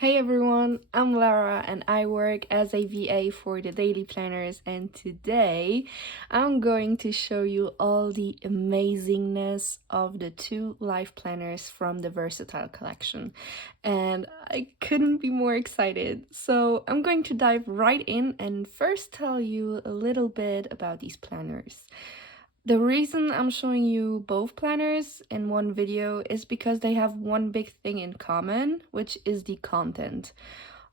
Hey everyone, I'm Lara and I work as a VA for the Daily Planners, and today I'm going to show you all the amazingness of the two life planners from the Versatile collection, and I couldn't be more excited. So I'm going to dive right in and first tell you a little bit about these planners. The reason I'm showing you both planners in one video is because they have one big thing in common, which is the content.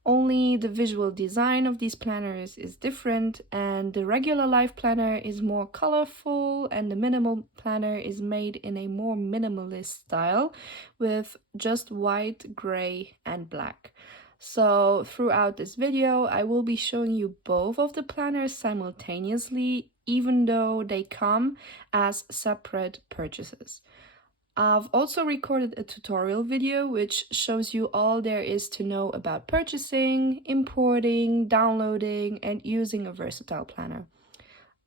Only the visual design of these planners is different, and the regular life planner is more colorful, and the minimal planner is made in a more minimalist style with just white, gray, and black. So throughout this video, I will be showing you both of the planners simultaneously, even though they come as separate purchases. I've also recorded a tutorial video which shows you all there is to know about purchasing, importing, downloading, and using a versatile planner.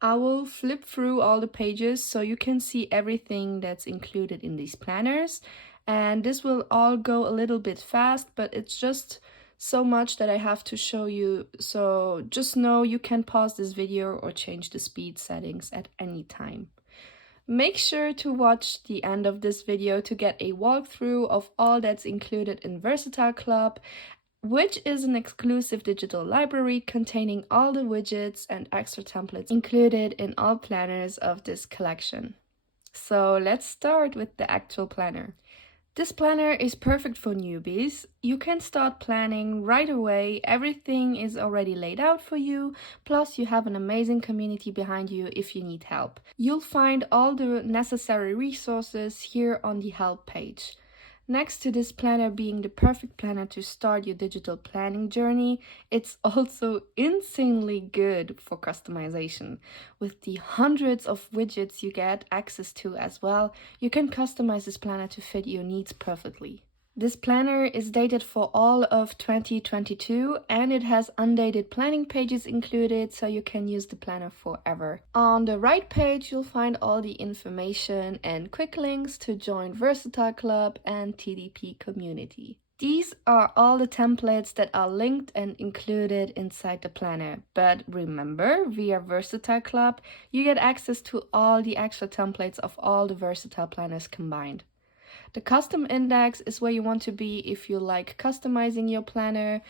I will flip through all the pages so you can see everything that's included in these planners, and this will all go a little bit fast, but it's just so much that I have to show you, so just know you can pause this video or change the speed settings at any time. Make sure to watch the end of this video to get a walkthrough of all that's included in Versatile Club, which is an exclusive digital library containing all the widgets and extra templates included in all planners of this collection. So let's start with the actual planner. This planner is perfect for newbies. You can start planning right away. Everything is already laid out for you, plus you have an amazing community behind you if you need help. You'll find all the necessary resources here on the help page. Next to this planner being the perfect planner to start your digital planning journey, it's also insanely good for customization. With the hundreds of widgets you get access to as well, you can customize this planner to fit your needs perfectly. This planner is dated for all of 2022 and it has undated planning pages included, so you can use the planner forever. On the right page, you'll find all the information and quick links to join Versatile Club and TDP community. These are all the templates that are linked and included inside the planner. But remember, via Versatile Club, you get access to all the extra templates of all the Versatile planners combined. The custom index is where you want to be if you like customizing your planner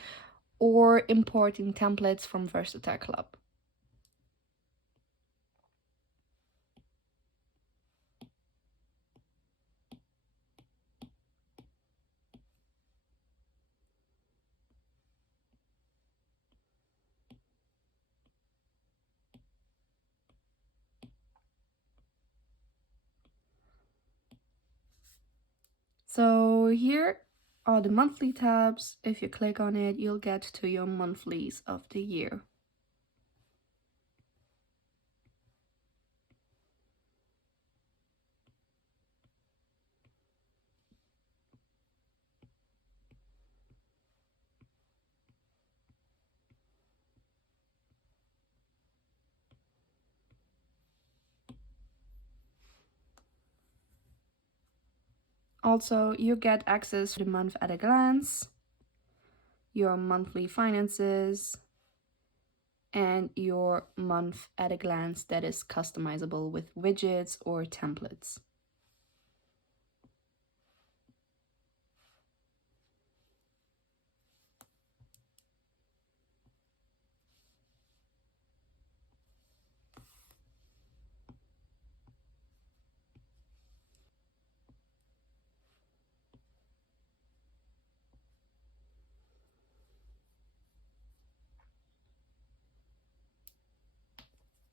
or importing templates from Versatile Club. So here are the monthly tabs. If you click on it, you'll get to your monthlies of the year. Also, you get access to the month at a glance, your monthly finances, and your month at a glance that is customizable with widgets or templates.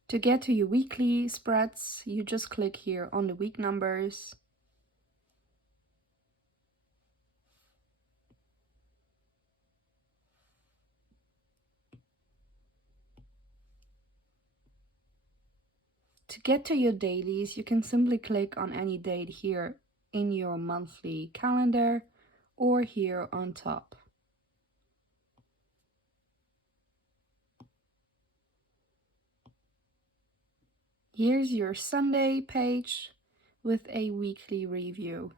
To get to your weekly spreads, you just click here on the week numbers. To get to your dailies, you can simply click on any date here in your monthly calendar or here on top. Here's your Sunday page with a weekly review.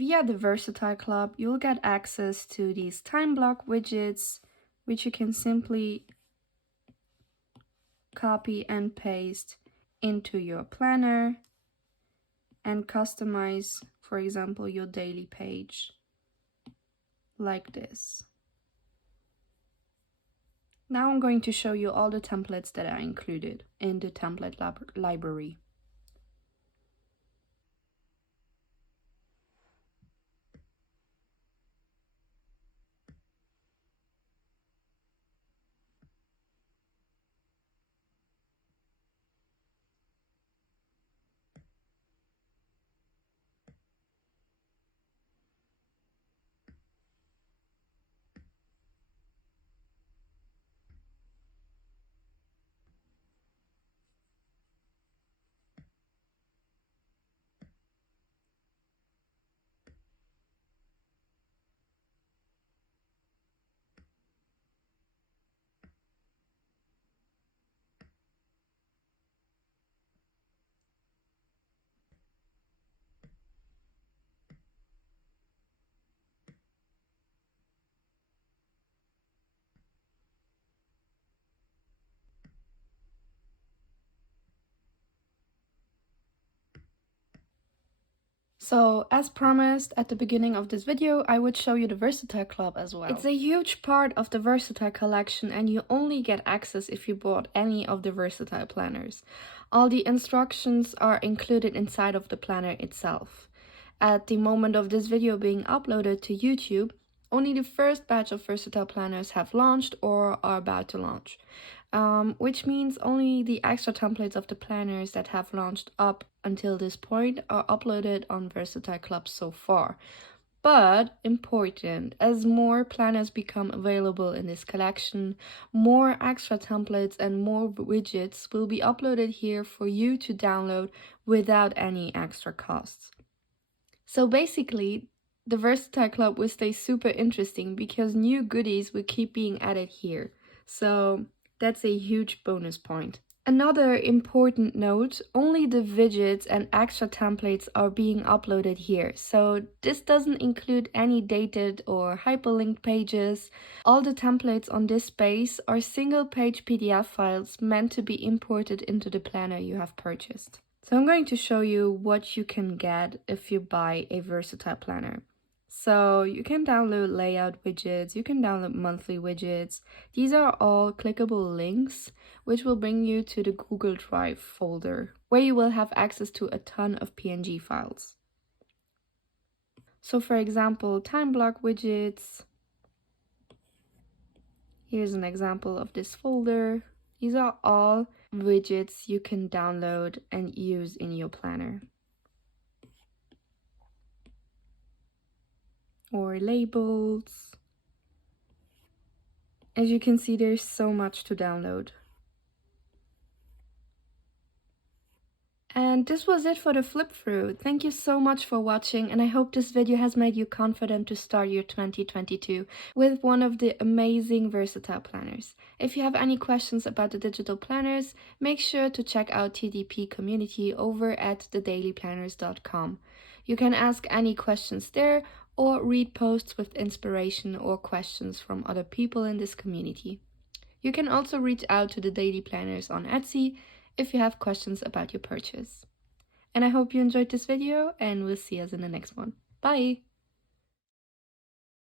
Via the Versatile Club, you'll get access to these time block widgets, which you can simply copy and paste into your planner and customize, for example, your daily page like this. Now I'm going to show you all the templates that are included in the template library. So, as promised at the beginning of this video, I would show you the Versatile Club as well. It's a huge part of the Versatile collection and you only get access if you bought any of the Versatile planners. All the instructions are included inside of the planner itself. At the moment of this video being uploaded to YouTube, only the first batch of Versatile planners have launched or are about to launch. Which means only the extra templates of the planners that have launched up until this point are uploaded on Versatile Club so far. But important, as more planners become available in this collection, more extra templates and more widgets will be uploaded here for you to download without any extra costs. So basically, the Versatile Club will stay super interesting because new goodies will keep being added here. So that's a huge bonus point. Another important note, only the widgets and extra templates are being uploaded here. So this doesn't include any dated or hyperlinked pages. All the templates on this space are single page PDF files meant to be imported into the planner you have purchased. So I'm going to show you what you can get if you buy a Versatile planner. So you can download layout widgets, you can download monthly widgets. These are all clickable links, which will bring you to the Google Drive folder, where you will have access to a ton of PNG files. So for example, time block widgets. Here's an example of this folder. These are all widgets you can download and use in your planner. Or labels. As you can see, there's so much to download. And this was it for the flip through. Thank you so much for watching, and I hope this video has made you confident to start your 2022 with one of the amazing Versatile planners. If you have any questions about the digital planners, make sure to check out TDP community over at thedailyplanners.com. You can ask any questions there or read posts with inspiration or questions from other people in this community. You can also reach out to the Daily Planners on Etsy if you have questions about your purchase. And I hope you enjoyed this video, and we'll see us in the next one. Bye!